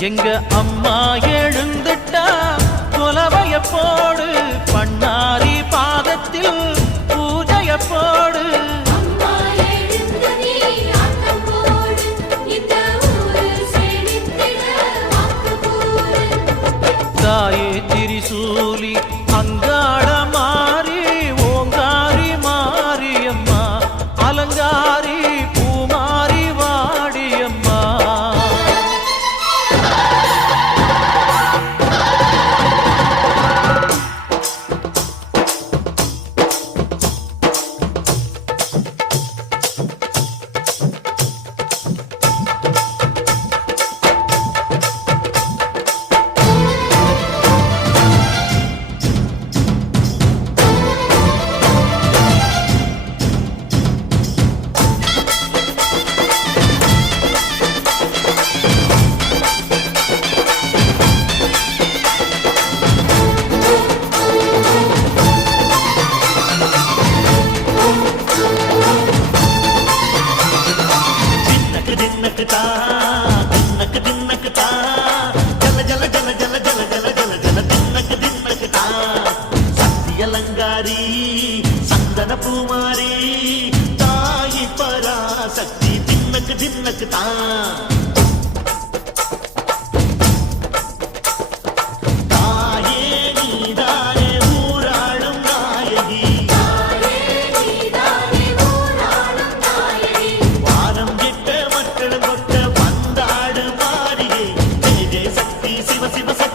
எங்க அம்மா எழுந்துட்டா கொலவைய போடு பண்ணாரி जिन्न ता சிவ சிவ